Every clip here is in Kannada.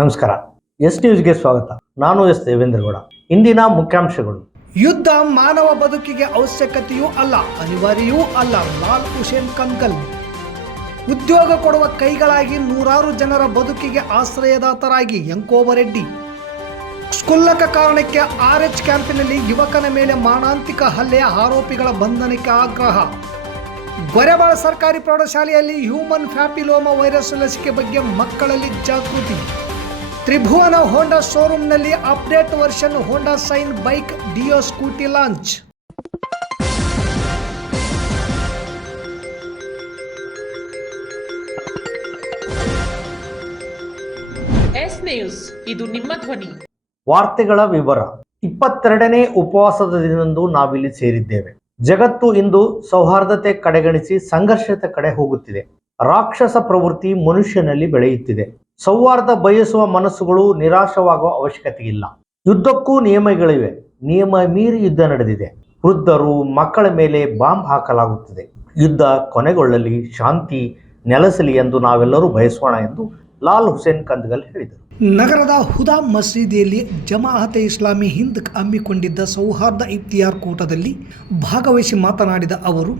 ನಮಸ್ಕಾರ. ಎಸ್ ನ್ಯೂಸ್ಗೆ ಸ್ವಾಗತ. ನಾನು ಎಸ್ ದೇವೇಂದ್ರಗೌಡ. ಇಂದಿನ ಮುಖ್ಯಾಂಶಗಳು. ಯುದ್ಧ ಮಾನವ ಬದುಕಿಗೆ ಅವಶ್ಯಕತೆಯೂ ಅಲ್ಲ, ಅನಿವಾರ್ಯವೂ ಅಲ್ಲ. ಲಾಲ್ ಹುಸೇನ್ ಕಂದಗಲ್. ಉದ್ಯೋಗ ಕೊಡುವ ಕೈಗಳಾಗಿ ನೂರಾರು ಜನರ ಬದುಕಿಗೆ ಆಶ್ರಯದಾತರಾಗಿ ಯಂಕೋಬರೆಡ್ಡಿ. ಕ್ಷುಲ್ಲಕ ಕಾರಣಕ್ಕೆ RH ಕ್ಯಾಂಪಿನಲ್ಲಿ ಯುವಕನ ಮೇಲೆ ಮಾರಣಾಂತಿಕ ಹಲ್ಲೆ, ಆರೋಪಿಗಳ ಬಂಧನಕ್ಕೆ ಆಗ್ರಹ. ಗೊರೆಬಾಳ ಸರ್ಕಾರಿ ಪ್ರೌಢಶಾಲೆಯಲ್ಲಿ ಹ್ಯೂಮನ್ ಪ್ಯಾಪಿಲೋಮಾ ವೈರಸ್ ಲಸಿಕೆ ಬಗ್ಗೆ ಮಕ್ಕಳಲ್ಲಿ ಜಾಗೃತಿ. ತ್ರಿಭುವನ ಹೋಂಡಾ ಶೋರೂಮ್ನಲ್ಲಿ update version Honda Shine bike, Dio scooty launch. S news, ಇದು ನಿಮ್ಮ ಧ್ವನಿ. ವಾರ್ತೆಗಳ ವಿವರ. 22ನೇ ಉಪವಾಸದ ದಿನದಂದು ನಾವಿಲ್ಲಿ ಸೇರಿದ್ದೇವೆ. ಜಗತ್ತು ಇಂದು ಸೌಹಾರ್ದತೆ ಕಡೆಗಣಿಸಿ ಸಂಘರ್ಷದ ಕಡೆ ಹೋಗುತ್ತಿದೆ. ರಾಕ್ಷಸ ಪ್ರವೃತ್ತಿ ಮನುಷ್ಯನಲ್ಲಿ ಬೆಳೆಯುತ್ತಿದೆ. ಸೌಹಾರ್ದ ಬಯಸುವ ಮನಸ್ಸುಗಳು ನಿರಾಶವಾಗುವ ಅವಶ್ಯಕತೆ ಇಲ್ಲ. ಯುದ್ಧಕ್ಕೂ ನಿಯಮಗಳಿವೆ. ನಿಯಮ ಮೀರಿ ಯುದ್ಧ ನಡೆದಿದೆ. ವೃದ್ಧರು, ಮಕ್ಕಳ ಮೇಲೆ ಬಾಂಬ್ ಹಾಕಲಾಗುತ್ತಿದೆ. ಯುದ್ಧ ಕೊನೆಗೊಳ್ಳಲಿ, ಶಾಂತಿ ನೆಲೆಸಲಿ ಎಂದು ನಾವೆಲ್ಲರೂ ಬಯಸೋಣ ಎಂದು ಲಾಲ್ ಹುಸೇನ್ ಕಂದಗಲ್ ಹೇಳಿದರು. ನಗರದ ಹುದಾ ಮಸೀದಿಯಲ್ಲಿ ಜಮಾಅತೆ ಇಸ್ಲಾಮಿ ಹಿಂದ್ ಹಮ್ಮಿಕೊಂಡಿದ್ದ ಸೌಹಾರ್ದ ಇಫ್ತಿಯಾರ್ ಕೂಟದಲ್ಲಿ ಭಾಗವಹಿಸಿ ಮಾತನಾಡಿದ ಅವರು,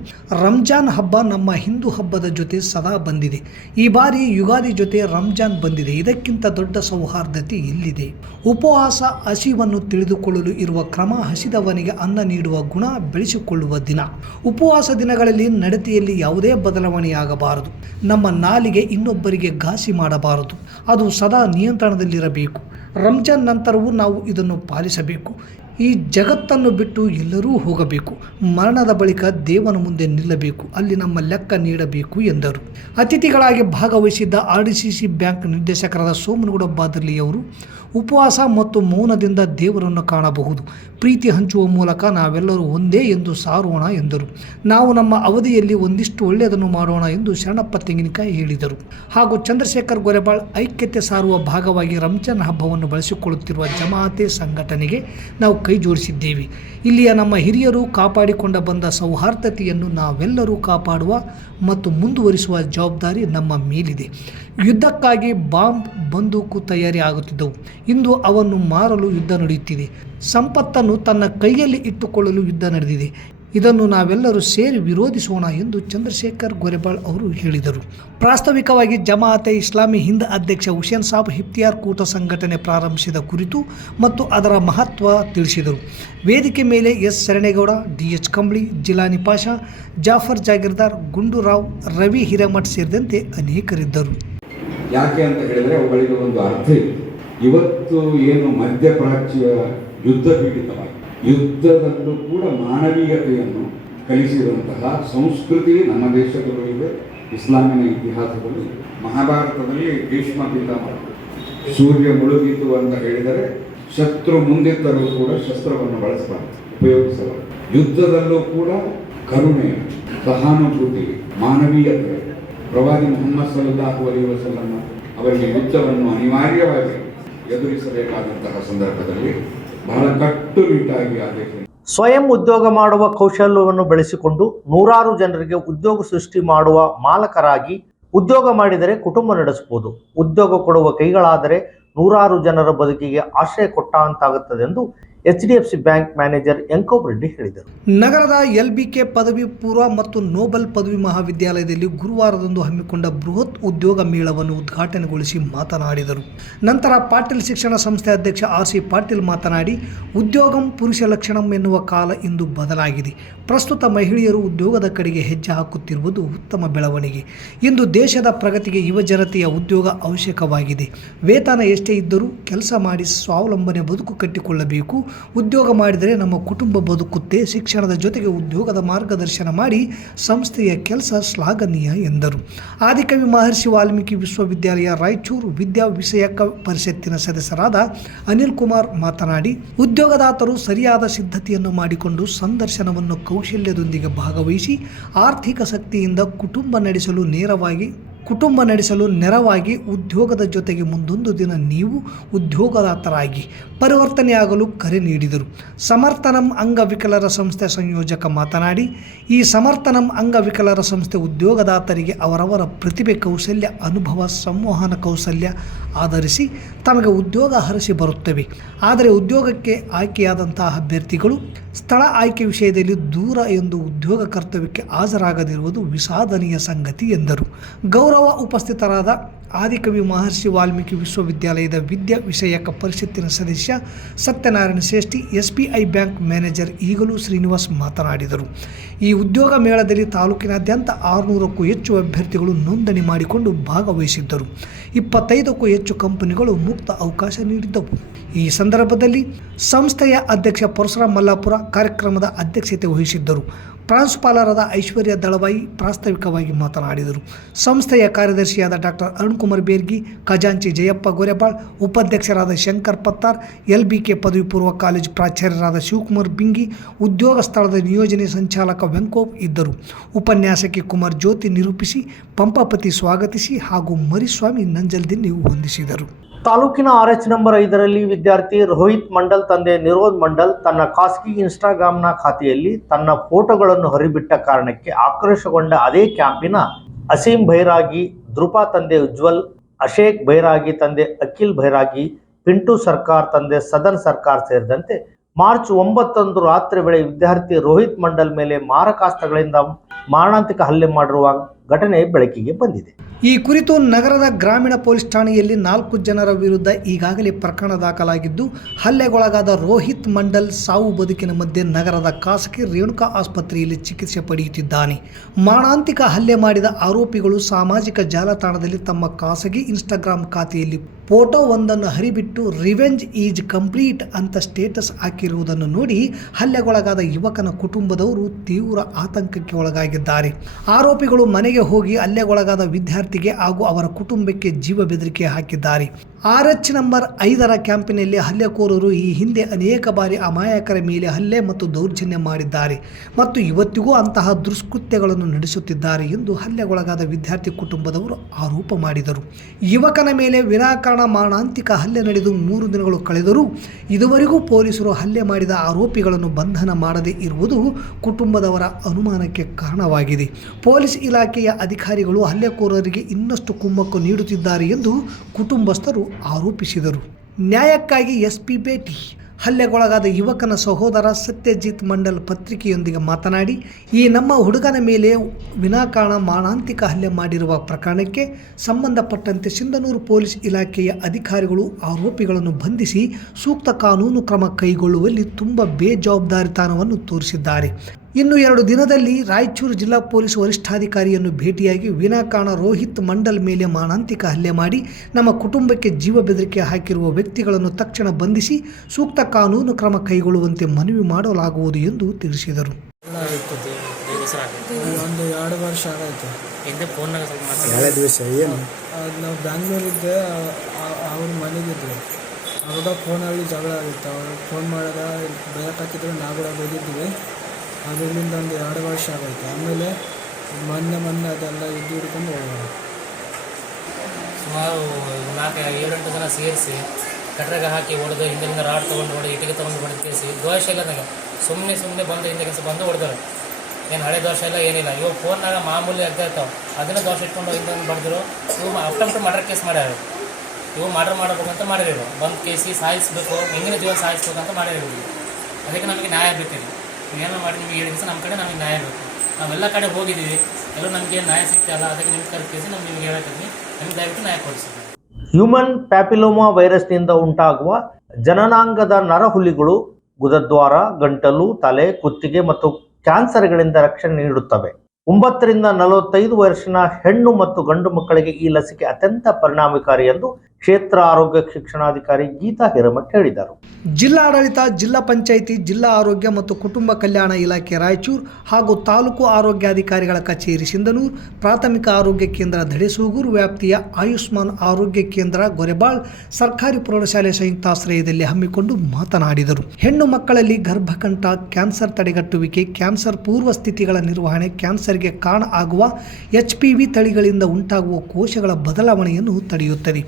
ರಂಜಾನ್ ಹಬ್ಬ ನಮ್ಮ ಹಿಂದೂ ಹಬ್ಬದ ಜೊತೆ ಸದಾ ಬಂದಿದೆ. ಈ ಬಾರಿ ಯುಗಾದಿ ಜೊತೆ ರಂಜಾನ್ ಬಂದಿದೆ. ಇದಕ್ಕಿಂತ ದೊಡ್ಡ ಸೌಹಾರ್ದತೆ ಎಲ್ಲಿದೆ? ಉಪವಾಸ ಹಸಿವನ್ನು ತಿಳಿದುಕೊಳ್ಳಲು ಇರುವ ಕ್ರಮ, ಹಸಿದವನಿಗೆ ಅನ್ನ ನೀಡುವ ಗುಣ ಬೆಳೆಸಿಕೊಳ್ಳುವ ದಿನ. ಉಪವಾಸ ದಿನಗಳಲ್ಲಿ ನಡತೆಯಲ್ಲಿ ಯಾವುದೇ ಬದಲಾವಣೆಯಾಗಬಾರದು. ನಮ್ಮ ನಾಲಿಗೆ ಇನ್ನೊಬ್ಬರಿಗೆ ಘಾಸಿ ಮಾಡಬಾರದು. ಅದು ಸದಾ ನಿಯಂತ್ರಣದಲ್ಲಿರಬೇಕು. ರಂಜಾನ್ ನಂತರವೂ ನಾವು ಇದನ್ನು ಪಾಲಿಸಬೇಕು. ಈ ಜಗತ್ತನ್ನು ಬಿಟ್ಟು ಎಲ್ಲರೂ ಹೋಗಬೇಕು. ಮರಣದ ಬಳಿಕ ದೇವನ ಮುಂದೆ ನಿಲ್ಲಬೇಕು. ಅಲ್ಲಿ ನಮ್ಮ ಲೆಕ್ಕ ನೀಡಬೇಕು ಎಂದರು. ಅತಿಥಿಗಳಾಗಿ ಭಾಗವಹಿಸಿದ್ದ RDCC ಬ್ಯಾಂಕ್ ನಿರ್ದೇಶಕರಾದ ಸೋಮನಗೌಡ ಬಾದರ್ಲಿಯವರು, ಉಪವಾಸ ಮತ್ತು ಮೌನದಿಂದ ದೇವರನ್ನು ಕಾಣಬಹುದು. ಪ್ರೀತಿ ಹಂಚುವ ಮೂಲಕ ನಾವೆಲ್ಲರೂ ಒಂದೇ ಎಂದು ಸಾರೋಣ ಎಂದರು. ನಾವು ನಮ್ಮ ಅವಧಿಯಲ್ಲಿ ಒಂದಿಷ್ಟು ಒಳ್ಳೆಯದನ್ನು ಮಾಡೋಣ ಎಂದು ಶರಣಪ್ಪ ತೆಂಗಿನಕಾಯಿ ಹೇಳಿದರು. ಹಾಗೂ ಚಂದ್ರಶೇಖರ್ ಗೊರೆಬಾಳ್, ಐಕ್ಯತೆ ಸಾರುವ ಭಾಗವಾಗಿ ರಂಜಾನ್ ಹಬ್ಬವನ್ನು ಬಳಸಿಕೊಳ್ಳುತ್ತಿರುವ ಜಮಾಅತೆ ಸಂಘಟನೆಗೆ ನಾವು ಕೈ ಜೋಡಿಸಿದ್ದೇವೆ. ಇಲ್ಲಿಯ ನಮ್ಮ ಹಿರಿಯರು ಕಾಪಾಡಿಕೊಂಡ ಬಂದ ಸೌಹಾರ್ದತೆಯನ್ನು ನಾವೆಲ್ಲರೂ ಕಾಪಾಡುವ ಮತ್ತು ಮುಂದುವರಿಸುವ ಜವಾಬ್ದಾರಿ ನಮ್ಮ ಮೇಲಿದೆ. ಯುದ್ಧಕ್ಕಾಗಿ ಬಾಂಬ್, ಬಂದೂಕು ತಯಾರಿ ಆಗುತ್ತಿದ್ದವು. ಇಂದು ಅವನ್ನು ಮಾರಲು ಯುದ್ಧ ನಡೆಯುತ್ತಿದೆ. ಸಂಪತ್ತನ್ನು ತನ್ನ ಕೈಯಲ್ಲಿ ಇಟ್ಟುಕೊಳ್ಳಲು ಯುದ್ಧ ನಡೆದಿದೆ. ಇದನ್ನು ನಾವೆಲ್ಲರೂ ಸೇರಿ ವಿರೋಧಿಸೋಣ ಎಂದು ಚಂದ್ರಶೇಖರ್ ಗೊರೆಬಾಳ್ ಅವರು ಹೇಳಿದರು. ಪ್ರಾಸ್ತಾವಿಕವಾಗಿ ಜಮಾಅತೆ ಇಸ್ಲಾಮಿ ಹಿಂದ್ ಅಧ್ಯಕ್ಷ ಹುಸೇನ್ ಸಾಬ್ ಇಫ್ತಿಯಾರ್ ಕೂಟ ಸಂಘಟನೆ ಪ್ರಾರಂಭಿಸಿದ ಕುರಿತು ಮತ್ತು ಅದರ ಮಹತ್ವ ತಿಳಿಸಿದರು. ವೇದಿಕೆ ಮೇಲೆ ಎಸ್ ಶರಣೇಗೌಡ, DH ಕಂಬಳಿ, ಜಿಲಾನಿ ಪಾಷಾ, ಜಾಫರ್ ಜಾಗೀರ್ದಾರ್, ಗುಂಡೂರಾವ್, ರವಿ ಹಿರೇಮಠ್ ಸೇರಿದಂತೆ ಅನೇಕರಿದ್ದರು. ಯಾಕೆ ಅಂತ ಹೇಳಿದರೆ ಅವುಗಳಿಗೆ ಒಂದು ಅರ್ಥ ಇದೆ. ಇವತ್ತು ಏನು ಮಧ್ಯಪ್ರಾಚ್ಯ ಯುದ್ಧ ಪೀಡಿತವಾಗಿ, ಯುದ್ಧದಲ್ಲೂ ಕೂಡ ಮಾನವೀಯತೆಯನ್ನು ಕಲಿಸಿದಂತಹ ಸಂಸ್ಕೃತಿ ನಮ್ಮ ದೇಶದಲ್ಲೂ ಇದೆ, ಇಸ್ಲಾಮಿನ ಇತಿಹಾಸದಲ್ಲೂ ಇದೆ. ಮಹಾಭಾರತದಲ್ಲಿ ಭೀಷ್ಮ ಪಿತಾಮಹ, ಸೂರ್ಯ ಮುಳುಗಿತು ಅಂತ ಹೇಳಿದರೆ ಶತ್ರು ಮುಂದಿದ್ದರೂ ಕೂಡ ಶಸ್ತ್ರವನ್ನು ಬಳಸಬಾರದು, ಉಪಯೋಗಿಸಬಾರದು. ಯುದ್ಧದಲ್ಲೂ ಕೂಡ ಕರುಣೆ, ಸಹಾನುಭೂತಿ, ಮಾನವೀಯತೆ. ಪ್ರವಾದಿ ಮುಹಮ್ಮದ್ ಸಲ್ಲಲ್ಲಾಹು ಅಲೈಹಿ ವಸಲ್ಲಂ ಅವರಿಗೆ ಯುದ್ಧವನ್ನು ಅನಿವಾರ್ಯವಾಗಿ ಎದುರಿಸಬೇಕಾದಂತಹ ಸಂದರ್ಭದಲ್ಲಿ ಬಹಳ ಕಟ್ಟುನಿಟ್ಟಾಗಿ ಆದೇಶ. ಸ್ವಯಂ ಉದ್ಯೋಗ ಮಾಡುವ ಕೌಶಲ್ಯವನ್ನು ಬೆಳೆಸಿಕೊಂಡು ನೂರಾರು ಜನರಿಗೆ ಉದ್ಯೋಗ ಸೃಷ್ಟಿ ಮಾಡುವ ಮಾಲಕರಾಗಿ ಉದ್ಯೋಗ ಮಾಡಿದರೆ ಕುಟುಂಬ ನಡೆಸಬಹುದು. ಉದ್ಯೋಗ ಕೊಡುವ ಕೈಗಳಾದರೆ ನೂರಾರು ಜನರ ಬದುಕಿಗೆ ಆಶ್ರಯ ಕೊಟ್ಟಂತಾಗುತ್ತದೆ ಎಂದು HDFC ಬ್ಯಾಂಕ್ ಮ್ಯಾನೇಜರ್ ಯಂಕೋಬರೆಡ್ಡಿ ಹೇಳಿದರು. ನಗರದ LBK ಪದವಿ ಪೂರ್ವ ಮತ್ತು ನೋಬಲ್ ಪದವಿ ಮಹಾವಿದ್ಯಾಲಯದಲ್ಲಿ ಗುರುವಾರದಂದು ಹಮ್ಮಿಕೊಂಡ ಬೃಹತ್ ಉದ್ಯೋಗ ಮೇಳವನ್ನು ಉದ್ಘಾಟನೆಗೊಳಿಸಿ ಮಾತನಾಡಿದರು. ನಂತರ ಪಾಟೀಲ್ ಶಿಕ್ಷಣ ಸಂಸ್ಥೆ ಅಧ್ಯಕ್ಷ RC ಪಾಟೀಲ್ ಮಾತನಾಡಿ, ಉದ್ಯೋಗಂ ಪುರುಷ ಲಕ್ಷಣಂ ಎನ್ನುವ ಕಾಲ ಇಂದು ಬದಲಾಗಿದೆ. ಪ್ರಸ್ತುತ ಮಹಿಳೆಯರು ಉದ್ಯೋಗದ ಕಡೆಗೆ ಹೆಜ್ಜೆ ಹಾಕುತ್ತಿರುವುದು ಉತ್ತಮ ಬೆಳವಣಿಗೆ. ಇಂದು ದೇಶದ ಪ್ರಗತಿಗೆ ಯುವಜನತೆಯ ಉದ್ಯೋಗ ಅವಶ್ಯಕವಾಗಿದೆ. ವೇತನ ಎಷ್ಟೇ ಇದ್ದರೂ ಕೆಲಸ ಮಾಡಿ ಸ್ವಾವಲಂಬನೆ ಬದುಕು ಕಟ್ಟಿಕೊಳ್ಳಬೇಕು. ಉದ್ಯೋಗ ಮಾಡಿದರೆ ನಮ್ಮ ಕುಟುಂಬ ಬದುಕುತ್ತೆ. ಶಿಕ್ಷಣದ ಜೊತೆಗೆ ಉದ್ಯೋಗದ ಮಾರ್ಗದರ್ಶನ ಮಾಡಿ ಸಂಸ್ಥೆಯ ಕೆಲಸ ಶ್ಲಾಘನೀಯ ಎಂದರು. ಆದಿಕವಿ ಮಹರ್ಷಿ ವಾಲ್ಮೀಕಿ ವಿಶ್ವವಿದ್ಯಾಲಯ ರಾಯಚೂರು ವಿದ್ಯಾ ವಿಷಯಕ ಪರಿಷತ್ತಿನ ಸದಸ್ಯರಾದ ಅನಿಲ್ ಕುಮಾರ್ ಮಾತನಾಡಿ, ಉದ್ಯೋಗದಾತರು ಸರಿಯಾದ ಸಿದ್ಧತೆಯನ್ನು ಮಾಡಿಕೊಂಡು ಸಂದರ್ಶನವನ್ನು ಕೌಶಲ್ಯದೊಂದಿಗೆ ಭಾಗವಹಿಸಿ ಆರ್ಥಿಕ ಶಕ್ತಿಯಿಂದ ಕುಟುಂಬ ನಡೆಸಲು ನೆರವಾಗಿ ಉದ್ಯೋಗದ ಜೊತೆಗೆ ಮುಂದೊಂದು ದಿನ ನೀವು ಉದ್ಯೋಗದಾತರಾಗಿ ಪರಿವರ್ತನೆಯಾಗಲು ಕರೆ ನೀಡಿದರು. ಸಮರ್ಥನಂ ಅಂಗವಿಕಲರ ಸಂಸ್ಥೆ ಸಂಯೋಜಕ ಮಾತನಾಡಿ, ಈ ಸಮರ್ಥನಂ ಅಂಗವಿಕಲರ ಸಂಸ್ಥೆ ಉದ್ಯೋಗದಾತರಿಗೆ ಅವರವರ ಪ್ರತಿಭೆ, ಕೌಶಲ್ಯ, ಅನುಭವ, ಸಂವಹನ ಕೌಶಲ್ಯ, ಆಧರಿಸಿ ತಮಗೆ ಉದ್ಯೋಗ ಹರಸಿ ಬರುತ್ತವೆ. ಆದರೆ ಉದ್ಯೋಗಕ್ಕೆ ಆಯ್ಕೆಯಾದಂತಹ ಅಭ್ಯರ್ಥಿಗಳು ಸ್ಥಳ ಆಯ್ಕೆ ವಿಷಯದಲ್ಲಿ ದೂರ ಎಂದು ಉದ್ಯೋಗ ಕರ್ತವ್ಯಕ್ಕೆ ಹಾಜರಾಗದಿರುವುದು ವಿಷಾದನೀಯ ಸಂಗತಿ ಎಂದರು. ಗೌರವ ಉಪಸ್ಥಿತರಾದ ಆದಿಕವಿ ಮಹರ್ಷಿ ವಾಲ್ಮೀಕಿ ವಿಶ್ವವಿದ್ಯಾಲಯದ ವಿದ್ಯಾ ವಿಷಯಕ ಪರಿಷತ್ತಿನ ಸದಸ್ಯ Satyanarayana Shreshti, SBI bank manager ಈಗಲೂ ಶ್ರೀನಿವಾಸ್ ಮಾತನಾಡಿದರು. ಈ ಉದ್ಯೋಗ ಮೇಳದಲ್ಲಿ ತಾಲೂಕಿನಾದ್ಯಂತ 600ಕ್ಕೂ ಹೆಚ್ಚು ಅಭ್ಯರ್ಥಿಗಳು ನೋಂದಣಿ ಮಾಡಿಕೊಂಡು ಭಾಗವಹಿಸಿದ್ದರು. 25ಕ್ಕೂ ಹೆಚ್ಚು ಕಂಪನಿಗಳು ಮುಕ್ತ ಅವಕಾಶ ನೀಡಿದ್ದವು. ಈ ಸಂದರ್ಭದಲ್ಲಿ ಸಂಸ್ಥೆಯ ಅಧ್ಯಕ್ಷ ಪರಶುರಾಮ್ ಮಲ್ಲಾಪುರ ಕಾರ್ಯಕ್ರಮದ ಅಧ್ಯಕ್ಷತೆ ವಹಿಸಿದ್ದರು. ಪ್ರಾಂಶುಪಾಲರಾದ ಐಶ್ವರ್ಯ ದಳವಾಯಿ ಪ್ರಾಸ್ತಾವಿಕವಾಗಿ ಮಾತನಾಡಿದರು. ಸಂಸ್ಥೆಯ ಕಾರ್ಯದರ್ಶಿಯಾದ ಡಾಕ್ಟರ್ ಅರುಣ್ಕುಮಾರ್ ಬೇರ್ಗಿ, ಖಜಾಂಚಿ ಜಯಪ್ಪ ಗೋರೆಬಾಳ್, ಉಪಾಧ್ಯಕ್ಷರಾದ ಶಂಕರ್ ಪತ್ತಾರ್, LBK ಪದವಿ ಪೂರ್ವ ಕಾಲೇಜು ಪ್ರಾಚಾರ್ಯರಾದ ಶಿವಕುಮಾರ್ ಬಿಂಗಿ, ಉದ್ಯೋಗ ಸ್ಥಳದ ನಿಯೋಜನೆ ಸಂಚಾಲಕ ವೆಂಕೋಪ್ ಇದ್ದರು. ಉಪನ್ಯಾಸಕಿ ಕುಮಾರ್ ಜ್ಯೋತಿ ನಿರೂಪಿಸಿ, ಪಂಪಾಪತಿ ಸ್ವಾಗತಿಸಿ ಹಾಗೂ ಮರಿಸ್ವಾಮಿ ನಂಜಲ್ದಿನ್ನಿ ವಂದಿಸಿದರು. ತಾಲೂಕಿನ RH ನಂಬರ್ 5ರಲ್ಲಿ ವಿದ್ಯಾರ್ಥಿ ರೋಹಿತ್ ಮಂಡಲ್ ತಂದೆ ನಿರೋಧ್ ಮಂಡಲ್ ತನ್ನ ಖಾಸಗಿ ಇನ್ಸ್ಟಾಗ್ರಾಮ್ನ ಖಾತೆಯಲ್ಲಿ ತನ್ನ ಫೋಟೋಗಳನ್ನು ಹರಿಬಿಟ್ಟ ಕಾರಣಕ್ಕೆ ಆಕ್ರೋಶಗೊಂಡ ಅದೇ ಕ್ಯಾಂಪಿನ ಅಸೀಂ ಬೈರಾಗಿ, ಧ್ರುಪಾ ತಂದೆ ಉಜ್ವಲ್, ಅಶೇಕ್ ಬೈರಾಗಿ ತಂದೆ ಅಖಿಲ್ ಬೈರಾಗಿ, ಪಿಂಟು ಸರ್ಕಾರ್ ತಂದೆ ಸದನ್ ಸರ್ಕಾರ್ ಸೇರಿದಂತೆ ಮಾರ್ಚ್ 9ರಂದು ರಾತ್ರಿ ವೇಳೆ ವಿದ್ಯಾರ್ಥಿ ರೋಹಿತ್ ಮಂಡಲ್ ಮೇಲೆ ಮಾರಕಾಸ್ತ್ರಗಳಿಂದ ಮಾರಣಾಂತಿಕ ಹಲ್ಲೆ ಮಾಡಿರುವ ಘಟನೆ ಬೆಳಕಿಗೆ ಬಂದಿದೆ. ಈ ಕುರಿತು ನಗರದ ಗ್ರಾಮೀಣ ಪೊಲೀಸ್ ಠಾಣೆಯಲ್ಲಿ 4 ಜನರ ವಿರುದ್ಧ ಈಗಾಗಲೇ ಪ್ರಕರಣ ದಾಖಲಾಗಿದ್ದು, ಹಲ್ಲೆಗೊಳಗಾದ ರೋಹಿತ್ ಮಂಡಲ್ ಸಾವು ಬದುಕಿನ ಮಧ್ಯೆ ನಗರದ ಖಾಸಗಿ ರೇಣುಕಾ ಆಸ್ಪತ್ರೆಯಲ್ಲಿ ಚಿಕಿತ್ಸೆ ಪಡೆಯುತ್ತಿದ್ದಾನೆ. ಮಾರಣಾಂತಿಕ ಹಲ್ಲೆ ಮಾಡಿದ ಆರೋಪಿಗಳು ಸಾಮಾಜಿಕ ಜಾಲತಾಣದಲ್ಲಿ ತಮ್ಮ ಖಾಸಗಿ ಇನ್ಸ್ಟಾಗ್ರಾಮ್ ಖಾತೆಯಲ್ಲಿ ಫೋಟೋವೊಂದನ್ನು ಹರಿಬಿಟ್ಟು ರಿವೆಂಜ್ ಈಸ್ ಕಂಪ್ಲೀಟ್ ಅಂತ ಸ್ಟೇಟಸ್ ಹಾಕಿರುವುದನ್ನು ನೋಡಿ ಹಲ್ಲೆಗೊಳಗಾದ ಯುವಕನ ಕುಟುಂಬದವರು ತೀವ್ರ ಆತಂಕಕ್ಕೆ ಒಳಗಾಗಿದ್ದಾರೆ. ಆರೋಪಿಗಳು ಮನೆಗೆ ಹೋಗಿ ಹಲ್ಲೆಗೊಳಗಾದ ವಿದ್ಯಾರ್ಥಿಗೆ ಹಾಗೂ ಅವರ ಕುಟುಂಬಕ್ಕೆ ಜೀವ ಬೆದರಿಕೆ ಹಾಕಿದ್ದಾರೆ. RH ನಂಬರ್ 5ರ ಕ್ಯಾಂಪಿನಲ್ಲಿ ಹಲ್ಲೆಕೋರರು ಈ ಹಿಂದೆ ಅನೇಕ ಬಾರಿ ಅಮಾಯಕರ ಮೇಲೆ ಹಲ್ಲೆ ಮತ್ತು ದೌರ್ಜನ್ಯ ಮಾಡಿದ್ದಾರೆ ಮತ್ತು ಇವತ್ತಿಗೂ ಅಂತಹ ದುಷ್ಕೃತ್ಯಗಳನ್ನು ನಡೆಸುತ್ತಿದ್ದಾರೆ ಎಂದು ಹಲ್ಲೆಗೊಳಗಾದ ವಿದ್ಯಾರ್ಥಿ ಕುಟುಂಬದವರು ಆರೋಪ ಮಾಡಿದರು. ಯುವಕನ ಮೇಲೆ ವಿನಾಕಾರಣ ಮಾರಣಾಂತಿಕ ಹಲ್ಲೆ ನಡೆದು 3 ದಿನಗಳು ಕಳೆದರೂ ಇದುವರೆಗೂ ಪೊಲೀಸರು ಹಲ್ಲೆ ಮಾಡಿದ ಆರೋಪಿಗಳನ್ನು ಬಂಧನ ಮಾಡದೇ ಇರುವುದು ಕುಟುಂಬದವರ ಅನುಮಾನಕ್ಕೆ ಕಾರಣವಾಗಿದೆ. ಪೊಲೀಸ್ ಇಲಾಖೆಯ ಅಧಿಕಾರಿಗಳು ಹಲ್ಲೆಕೋರರಿಗೆ ಇನ್ನಷ್ಟು ಕುಮ್ಮಕ್ಕು ನೀಡುತ್ತಿದ್ದಾರೆ ಎಂದು ಕುಟುಂಬಸ್ಥರು ಆರೋಪಿಸಿದರು. ನ್ಯಾಯಕ್ಕಾಗಿ SP ಭೇಟಿ. ಹಲ್ಲೆಗೊಳಗಾದ ಯುವಕನ ಸಹೋದರ ಸತ್ಯಜಿತ್ ಮಂಡಲ್ ಪತ್ರಿಕೆಯೊಂದಿಗೆ ಮಾತನಾಡಿ, ಈ ನಮ್ಮ ಹುಡುಗನ ಮೇಲೆ ವಿನಾಕಾರಣ ಮಾರಣಾಂತಿಕ ಹಲ್ಲೆ ಮಾಡಿರುವ ಪ್ರಕರಣಕ್ಕೆ ಸಂಬಂಧಪಟ್ಟಂತೆ ಸಿಂಧನೂರು ಪೊಲೀಸ್ ಇಲಾಖೆಯ ಅಧಿಕಾರಿಗಳು ಆರೋಪಿಗಳನ್ನು ಬಂಧಿಸಿ ಸೂಕ್ತ ಕಾನೂನು ಕ್ರಮ ಕೈಗೊಳ್ಳುವಲ್ಲಿ ತುಂಬ ಬೇಜವಾಬ್ದಾರಿತನವನ್ನು ತೋರಿಸಿದ್ದಾರೆ. ಇನ್ನು 2 ದಿನದಲ್ಲಿ ರಾಯಚೂರು ಜಿಲ್ಲಾ ಪೊಲೀಸ್ ವರಿಷ್ಠಾಧಿಕಾರಿಯನ್ನು ಭೇಟಿಯಾಗಿ ವಿನಾಕಾರಣ ರೋಹಿತ್ ಮಂಡಲ್ ಮೇಲೆ ಮಾರಣಾಂತಿಕ ಹಲ್ಲೆ ಮಾಡಿ ನಮ್ಮ ಕುಟುಂಬಕ್ಕೆ ಜೀವ ಬೆದರಿಕೆ ಹಾಕಿರುವ ವ್ಯಕ್ತಿಗಳನ್ನು ತಕ್ಷಣ ಬಂಧಿಸಿ ಸೂಕ್ತ ಕಾನೂನು ಕ್ರಮ ಕೈಗೊಳ್ಳುವಂತೆ ಮನವಿ ಮಾಡಲಾಗುವುದು ಎಂದು ತಿಳಿಸಿದರು. ಒಂದು 2 ವರ್ಷ ಆಗೈತೆ. ಹಿಂದೆ ಫೋನ್ನಾಗ ಸ್ವಲ್ಪ ಎರಡು ದಿವಸ ಏನು ನಾವು ಬ್ಯಾಂಗ್ಳೂರಿದ್ದೆ, ಅವ್ರ ಮನೆಗಿದ್ರು. ಅವಾಗ ಫೋನಲ್ಲಿ ಜಗಳ ಆಗಿತ್ತು. ಅವ್ರು ಫೋನ್ ಮಾಡಿದ ಬೇಕತ್ತಿದ್ರು, ನಾವು ಕೂಡ ಬಂದಿದ್ವಿ. ಅದರಿಂದ ಒಂದು 2 ವರ್ಷ ಆಗೈತೆ. ಆಮೇಲೆ ಮೊನ್ನೆ ಅದೆಲ್ಲ ಇದ್ದು ಹಿಡ್ಕೊಂಡು ಹೋಗೋಣ. ಸುಮಾರು 4-7-8 ಜನ ಸೇರಿಸಿ ಕಟ್ರಾಗ ಹಾಕಿ ಹೊಡೆದು ಹಿಂದಿನಿಂದ ರಾಡ್ ತೊಗೊಂಡು ಹೊಡೆದು ಇಟ್ಟಿಗೆ ತೊಗೊಂಡು ಹೊಡೆದು ಕೇಳಿಸಿ ದೋಷ ಇಲ್ಲ ನನಗೆ. ಸುಮ್ಮನೆ ಬಂದು ಹಿಂದೆ ಕೆಲಸ ಬಂದು ಹೊಡೆದಾರೆ. ಏನು ಹಳೆ ದೋಷ ಇಲ್ಲ ಏನಿಲ್ಲ. ಇವಾಗ ಫೋನ್ನಾಗ ಮಾಮೂಲಿ ಇರ್ತಾವೆ, ಅದನ್ನು ದೋಷ ಇಟ್ಕೊಂಡು ಹಿಂದೆ ಬಡ್ದರು. ಇವು ಅಪ್ಟಂಪ್ಟು ಮರ್ಡರ್ ಕೇಸ್ ಮಾಡ್ಯಾರ. ಇವು ಮರ್ಡರ್ ಮಾಡಬೇಕಂತ ಮಾಡಿರೋರು. ಬಂದು ಕೇಸಿ ಸಾಯಿಸಬೇಕು, ಹೆಂಗಿನ ಜೀವನ ಸಾಯಿಸ್ಬೇಕಂತ ಮಾಡಿರೋದು. ಅದಕ್ಕೆ ನಮಗೆ ನ್ಯಾಯ ಬೇಕಿದೆ. ಏನೋ ಮಾಡಿ ನಿಮಗೆ 7 ದಿವಸ ನಮ್ಮ ಕಡೆ ನಮಗೆ ನ್ಯಾಯ ಬೇಕು. ನಾವೆಲ್ಲ ಕಡೆ ಹೋಗಿದ್ದೀವಿ, ಎಲ್ಲರೂ ನಮಗೆ ನ್ಯಾಯ ಸಿಗ್ತಾಯಿಲ್ಲ. ಅದಕ್ಕೆ ನಿಮ್ಗೆ ಕರೆಸಿ ನಿಮಗೆ ಹೇಳತ್ತೀನಿ, ನಮಗೆ ದಯವಿಟ್ಟು ನ್ಯಾಯ ಕೊಡಿಸಿದೆ. ಹ್ಯೂಮನ್ ಪ್ಯಾಪಿಲೋಮಾ ವೈರಸ್ನಿಂದ ಉಂಟಾಗುವ ಜನನಾಂಗದ ನರಹುಲಿಗಳು ಗುದದ್ವಾರ, ಗಂಟಲು, ತಲೆ, ಕುತ್ತಿಗೆ ಮತ್ತು ಕ್ಯಾನ್ಸರ್ಗಳಿಂದ ರಕ್ಷಣೆ ನೀಡುತ್ತವೆ. 9 ರಿಂದ 45 ವರ್ಷದ ಹೆಣ್ಣು ಮತ್ತು ಗಂಡು ಮಕ್ಕಳಿಗೆ ಈ ಲಸಿಕೆ ಅತ್ಯಂತ ಪರಿಣಾಮಕಾರಿ ಎಂದು ಕ್ಷೇತ್ರ ಆರೋಗ್ಯ ಶಿಕ್ಷಣಾಧಿಕಾರಿ ಗೀತಾ ಹಿರೇಮಠ್ ಹೇಳಿದರು. ಜಿಲ್ಲಾಡಳಿತ, ಜಿಲ್ಲಾ ಪಂಚಾಯಿತಿ, ಜಿಲ್ಲಾ ಆರೋಗ್ಯ ಮತ್ತು ಕುಟುಂಬ ಕಲ್ಯಾಣ ಇಲಾಖೆ ರಾಯಚೂರು ಹಾಗೂ ತಾಲೂಕು ಆರೋಗ್ಯಾಧಿಕಾರಿಗಳ ಕಚೇರಿ ಸಿಂಧನೂರು, ಪ್ರಾಥಮಿಕ ಆರೋಗ್ಯ ಕೇಂದ್ರ ದಡೇಸೂಗೂರು ವ್ಯಾಪ್ತಿಯ ಆಯುಷ್ಮಾನ್ ಆರೋಗ್ಯ ಕೇಂದ್ರ ಗೊರೆಬಾಳ್ ಸರ್ಕಾರಿ ಪ್ರೌಢಶಾಲೆ ಸಂಯುಕ್ತಾಶ್ರಯದಲ್ಲಿ ಹಮ್ಮಿಕೊಂಡು ಮಾತನಾಡಿದರು. ಹೆಣ್ಣು ಮಕ್ಕಳಲ್ಲಿ ಗರ್ಭಕಂಠ, ಕ್ಯಾನ್ಸರ್ ತಡೆಗಟ್ಟುವಿಕೆ, ಕ್ಯಾನ್ಸರ್ ಪೂರ್ವ ಸ್ಥಿತಿಗಳ ನಿರ್ವಹಣೆ, ಕ್ಯಾನ್ಸರ್ಗೆ ಕಾರಣ ಆಗುವ HPV ತಳಿಗಳಿಂದ ಉಂಟಾಗುವ ಕೋಶಗಳ ಬದಲಾವಣೆಯನ್ನು ತಡೆಯುತ್ತದೆ.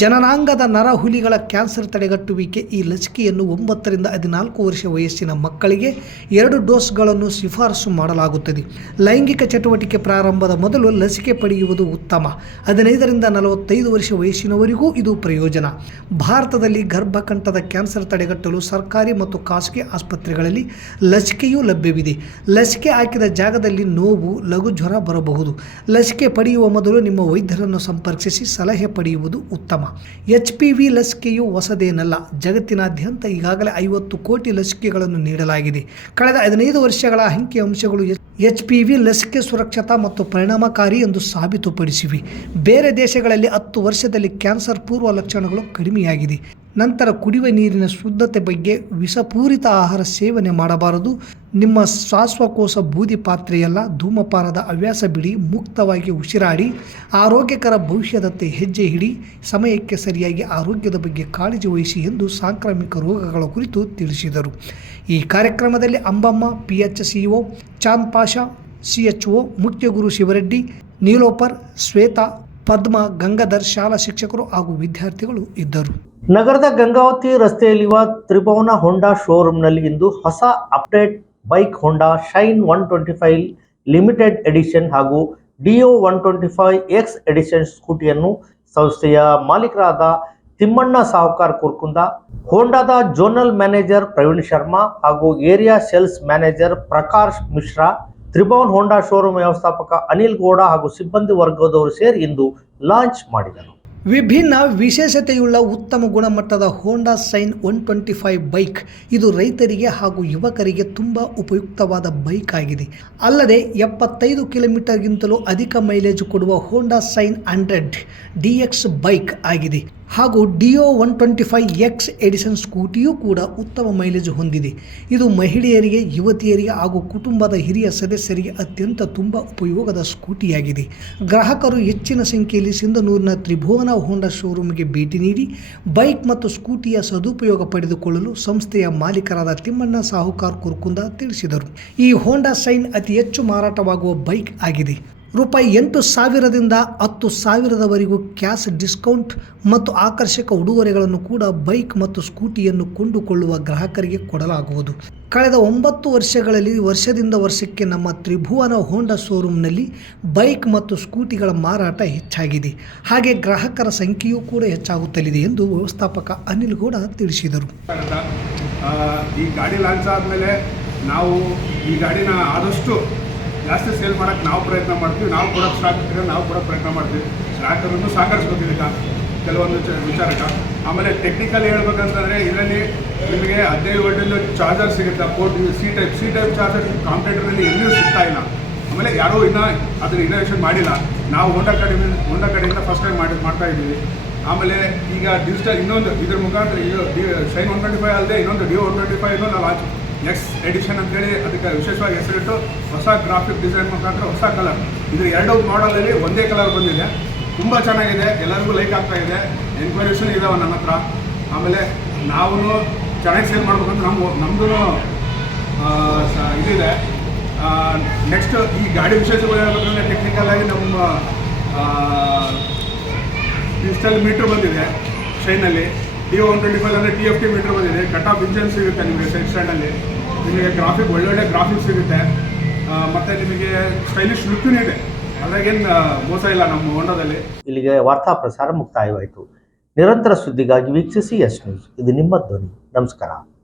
ಜನನಾಂಗದ ನರಹುಲಿಗಳ ಕ್ಯಾನ್ಸರ್ ತಡೆಗಟ್ಟುವಿಕೆ. ಈ ಲಸಿಕೆಯನ್ನು 9 ರಿಂದ 14 ವರ್ಷ ವಯಸ್ಸಿನ ಮಕ್ಕಳಿಗೆ 2 ಡೋಸ್ಗಳನ್ನು ಶಿಫಾರಸು ಮಾಡಲಾಗುತ್ತದೆ. ಲೈಂಗಿಕ ಚಟುವಟಿಕೆ ಪ್ರಾರಂಭದ ಮೊದಲು ಲಸಿಕೆ ಪಡೆಯುವುದು ಉತ್ತಮ. 15 ರಿಂದ 45 ವರ್ಷ ವಯಸ್ಸಿನವರಿಗೂ ಇದು ಪ್ರಯೋಜನ. ಭಾರತದಲ್ಲಿ ಗರ್ಭಕಂಠದ ಕ್ಯಾನ್ಸರ್ ತಡೆಗಟ್ಟಲು ಸರ್ಕಾರಿ ಮತ್ತು ಖಾಸಗಿ ಆಸ್ಪತ್ರೆಗಳಲ್ಲಿ ಲಸಿಕೆಯೂ ಲಭ್ಯವಿದೆ. ಲಸಿಕೆ ಹಾಕಿದ ಜಾಗದಲ್ಲಿ ನೋವು, ಲಘು ಜ್ವರ ಬರಬಹುದು. ಲಸಿಕೆ ಪಡೆಯುವ ಮೊದಲು ನಿಮ್ಮ ವೈದ್ಯರನ್ನು ಸಂಪರ್ಕಿಸಿ ಸಲಹೆ ಪಡೆಯುವುದು ಉತ್ತಮ. HPV ಲಸಿಕೆಯು ಹೊಸದೇನಲ್ಲ. ಜಗತ್ತಿನಾದ್ಯಂತ ಈಗಾಗಲೇ 50 ಕೋಟಿ ಲಸಿಕೆಗಳನ್ನು ನೀಡಲಾಗಿದೆ. ಕಳೆದ 15 ವರ್ಷಗಳ ಅಂಕಿಅಂಶಗಳು HPV ಲಸಿಕೆ ಸುರಕ್ಷತಾ ಮತ್ತು ಪರಿಣಾಮಕಾರಿ ಎಂದು ಸಾಬೀತುಪಡಿಸಿವೆ. ಬೇರೆ ದೇಶಗಳಲ್ಲಿ 10 ವರ್ಷದಲ್ಲಿ ಕ್ಯಾನ್ಸರ್ ಪೂರ್ವ ಲಕ್ಷಣಗಳು ಕಡಿಮೆಯಾಗಿದೆ. ನಂತರ ಕುಡಿಯುವ ನೀರಿನ ಶುದ್ಧತೆ ಬಗ್ಗೆ. ವಿಷಪೂರಿತ ಆಹಾರ ಸೇವನೆ ಮಾಡಬಾರದು. ನಿಮ್ಮ ಶ್ವಾಸಕೋಶ ಬೂದಿ ಪಾತ್ರೆಯಲ್ಲ. ಧೂಮಪಾನದ ಹವ್ಯಾಸ ಬಿಡಿ. ಮುಕ್ತವಾಗಿ ಉಸಿರಾಡಿ. ಆರೋಗ್ಯಕರ ಭವಿಷ್ಯದತ್ತ ಹೆಜ್ಜೆ ಇಡಿ. ಸಮಯಕ್ಕೆ ಸರಿಯಾಗಿ ಆರೋಗ್ಯದ ಬಗ್ಗೆ ಕಾಳಜಿ ವಹಿಸಿ ಎಂದು ಸಾಂಕ್ರಾಮಿಕ ರೋಗಗಳ ಕುರಿತು ತಿಳಿಸಿದರು. ಈ ಕಾರ್ಯಕ್ರಮದಲ್ಲಿ ಅಂಬಮ್ಮ, PHCO, ಚಾಂದ್ ಪಾಷಾ, CHO, ಮುಖ್ಯ ಗುರು ಶಿವರೆಡ್ಡಿ, ನೀಲೋಪರ್, ಶ್ವೇತಾ, ಪದ್ಮ, ಗಂಗಾಧರ್, ಶಾಲಾ ಶಿಕ್ಷಕರು ಹಾಗೂ ವಿದ್ಯಾರ್ಥಿಗಳು ಇದ್ದರು. ನಗರದ ಗಂಗಾವತಿ ರಸ್ತೆಯಲ್ಲಿರುವ ತ್ರಿಭುವನ ಹೋಂಡಾ ಶೋರೂಮ್ನಲ್ಲಿ ಇಂದು ಹೊಸ update bike Honda Shine 125 limited edition ಹಾಗೂ ಡಿಯೋ 125X ಎಡಿಷನ್ ಸ್ಕೂಟಿಯನ್ನು ಸಂಸ್ಥೆಯ ಮಾಲೀಕರಾದ ತಿಮ್ಮಣ್ಣ ಸಾಹುಕಾರ್ ಕುರ್ಕುಂದ, ಹೋಂಡಾದ ಝೋನಲ್ ಮ್ಯಾನೇಜರ್ ಪ್ರವೀಣ್ ಶರ್ಮಾ ಹಾಗೂ area sales manager Prakash Mishra, Tribhuvan Honda showroom ವ್ಯವಸ್ಥಾಪಕ ಅನಿಲ್ ಗೌಡ ಹಾಗೂ ಸಿಬ್ಬಂದಿ ವರ್ಗದವರು ಸೇರಿ ಇಂದು ಲಾಂಚ್ ಮಾಡಿದರು. ವಿಭಿನ್ನ ವಿಶೇಷತೆಯುಳ್ಳ ಉತ್ತಮ ಗುಣಮಟ್ಟದ ಹೋಂಡಾ ಶೈನ್ 125 ಬೈಕ್. ಇದು ರೈತರಿಗೆ ಹಾಗೂ ಯುವಕರಿಗೆ ತುಂಬ ಉಪಯುಕ್ತವಾದ ಬೈಕ್ ಆಗಿದೆ. ಅಲ್ಲದೆ 75 ಕಿಲೋಮೀಟರ್ಗಿಂತಲೂ ಅಧಿಕ ಮೈಲೇಜ್ ಕೊಡುವ ಹೋಂಡಾ ಶೈನ್ 100 DX ಬೈಕ್ ಆಗಿದೆ. ಹಾಗೂ ಡಿಯೋ 125X ಎಡಿಷನ್ ಸ್ಕೂಟಿಯೂ ಕೂಡ ಉತ್ತಮ ಮೈಲೇಜ್ ಹೊಂದಿದೆ. ಇದು ಮಹಿಳೆಯರಿಗೆ, ಯುವತಿಯರಿಗೆ ಹಾಗೂ ಕುಟುಂಬದ ಹಿರಿಯ ಸದಸ್ಯರಿಗೆ ಅತ್ಯಂತ ತುಂಬ ಉಪಯೋಗದ ಸ್ಕೂಟಿಯಾಗಿದೆ. ಗ್ರಾಹಕರು ಹೆಚ್ಚಿನ ಸಂಖ್ಯೆಯಲ್ಲಿ ಸಿಂಧನೂರಿನ ತ್ರಿಭುವನ ಹೋಂಡಾ ಶೋರೂಮ್ಗೆ ಭೇಟಿ ನೀಡಿ ಬೈಕ್ ಮತ್ತು ಸ್ಕೂಟಿಯ ಸದುಪಯೋಗ ಪಡೆದುಕೊಳ್ಳಲು ಸಂಸ್ಥೆಯ ಮಾಲೀಕರಾದ ತಿಮ್ಮಣ್ಣ ಸಾಹುಕಾರ್ ಕುರ್ಕುಂದ ತಿಳಿಸಿದರು. ಈ ಹೋಂಡಾ ಶೈನ್ ಅತಿ ಹೆಚ್ಚು ಮಾರಾಟವಾಗುವ ಬೈಕ್ ಆಗಿದೆ. ರೂಪಾಯಿ 8,000ದಿಂದ 10,000ದವರೆಗೂ ಕ್ಯಾಶ್ ಡಿಸ್ಕೌಂಟ್ ಮತ್ತು ಆಕರ್ಷಕ ಉಡುಗೊರೆಗಳನ್ನು ಕೂಡ ಬೈಕ್ ಮತ್ತು ಸ್ಕೂಟಿಯನ್ನು ಕೊಂಡುಕೊಳ್ಳುವ ಗ್ರಾಹಕರಿಗೆ ಕೊಡಲಾಗುವುದು. ಕಳೆದ 9 ವರ್ಷಗಳಲ್ಲಿ ವರ್ಷದಿಂದ ವರ್ಷಕ್ಕೆ ನಮ್ಮ ತ್ರಿಭುವನ ಹೋಂಡಾ ಶೋರೂಮ್ನಲ್ಲಿ ಬೈಕ್ ಮತ್ತು ಸ್ಕೂಟಿಗಳ ಮಾರಾಟ ಹೆಚ್ಚಾಗಿದೆ. ಹಾಗೆ ಗ್ರಾಹಕರ ಸಂಖ್ಯೆಯೂ ಕೂಡ ಹೆಚ್ಚಾಗುತ್ತಲಿದೆ ಎಂದು ವ್ಯವಸ್ಥಾಪಕ ಅನಿಲ್ ಗೌಡ ತಿಳಿಸಿದರು. ಈ ಗಾಡಿ ಲಾಂಚ್ ಆದಮೇಲೆ ನಾವು ಈ ಗಾಡಿನ ಆದಷ್ಟು ಜಾಸ್ತಿ ಸೇಲ್ ಮಾಡೋಕ್ಕೆ ನಾವು ಪ್ರಯತ್ನ ಮಾಡ್ತೀವಿ. ನಾವು ಕೊಡೋಕ್ಕೆ ಸ್ಟಾಕ್ ಇಟ್ಟಿದ್ರೆ ನಾವು ಕೊಡೋಕ್ಕೆ ಪ್ರಯತ್ನ ಮಾಡ್ತೀವಿ. ಗ್ರಾಹಕರನ್ನು ಸಹಕರಿಸ್ಕೊತೀವಿ ಕೆಲವೊಂದು ವಿಚಾರಕ್ಕೆ. ಆಮೇಲೆ ಟೆಕ್ನಿಕಲಿ ಹೇಳ್ಬೇಕಂತಂದರೆ ಇದರಲ್ಲಿ ನಿಮಗೆ 15 ವೋಲ್ಟಿಂದ ಚಾರ್ಜರ್ ಸಿಗುತ್ತೆ. ಪೋರ್ಟ್ ಸಿ ಟೈಪ್ ಚಾರ್ಜರ್ ಕಾಂಪಿಟೇಟರ್ನಲ್ಲಿ ಎಲ್ಲಿಯೂ ಸಿಗ್ತಾ ಇಲ್ಲ. ಆಮೇಲೆ ಯಾರೂ ಇನ್ನೂ ಅದರ ಇನೋವೇಷನ್ ಮಾಡಿಲ್ಲ. ನಾವು ಹೋಂಡಾ ಕಡೆಯಿಂದ ಫಸ್ಟ್ ಟೈಮ್ ಮಾಡ್ತಾ ಇದ್ದೀವಿ. ಆಮೇಲೆ ಈಗ ಡಿಜಿಟಲ್ ಇನ್ನೊಂದು ಇದ್ರ ಮುಖಾಂತರ ಶೈನ್ 125 ಅಲ್ಲದೆ ಇನ್ನೊಂದು ಡಿಯೋ 125 ನಾವು ಲಾಂಚ್ ನೆಕ್ಸ್ಟ್ ಎಡಿಷನ್ ಅಂತೇಳಿ ಅದಕ್ಕೆ ವಿಶೇಷವಾಗಿ ಹೆಸರಿಟ್ಟು ಹೊಸ ಗ್ರಾಫಿಕ್ ಡಿಸೈನ್ ಮುಖಾಂತರ ಹೊಸ ಕಲರ್. ಇದು 2 ಮಾಡಲಲ್ಲಿ ಒಂದೇ ಕಲರ್ ಬಂದಿದೆ. ತುಂಬ ಚೆನ್ನಾಗಿದೆ, ಎಲ್ಲರಿಗೂ ಲೈಕ್ ಆಗ್ತಾ ಇದೆ. ಎನ್ಕ್ವೈರೀಸು ಇದಾವೆ ನನ್ನ ಹತ್ರ. ಆಮೇಲೆ ನಾವು ಚೆನ್ನಾಗಿ ಸೇಲ್ ಮಾಡ್ಬೇಕಂತ ನಮ್ಮದು ಇದಿದೆ. ನೆಕ್ಸ್ಟ್ ಈ ಗಾಡಿ ವಿಶೇಷಗಳು ಹೇಳ್ಬೇಕಂದ್ರೆ ಟೆಕ್ನಿಕಲಾಗಿ ನಮ್ಮ ಡಿಜಿಟಲ್ ಮೀಟ್ರ್ ಬಂದಿದೆ ಶೈನಲ್ಲಿ. ಡಿಯೋ 125 ಅಂದರೆ TFT ಮೀಟ್ರ್ ಬಂದಿದೆ. ಕಟ್ ಆಫ್ ಇಂಜನ್ ಸಿಗುತ್ತೆ ನಿಮಗೆ ಸೈಡ್ ಸ್ಟ್ಯಾಂಡಲ್ಲಿ. ನಿಮಗೆ ಗ್ರಾಫಿಕ್ ಒಳ್ಳೊಳ್ಳೆ ಗ್ರಾಫಿಕ್ಸ್ ಸಿಗುತ್ತೆ. ಮತ್ತು ನಿಮಗೆ ಸ್ಟೈಲಿಶ್ ಲುಕ್ಕೂ ಇದೆ. ಅದ್ರಾಗೇನು ಮೋಸ ಇಲ್ಲ ನಮ್ಮ ಹೋಂಡಾದಲ್ಲಿ. ಇಲ್ಲಿಗೆ ವಾರ್ತಾ ಪ್ರಸಾರ ಮುಕ್ತಾಯವಾಯಿತು. ನಿರಂತರ ಸುದ್ದಿಗಾಗಿ ವೀಕ್ಷಿಸಿ ಎಸ್ ನ್ಯೂಸ್. ಇದು ನಿಮ್ಮ ಧ್ವನಿ. ನಮಸ್ಕಾರ.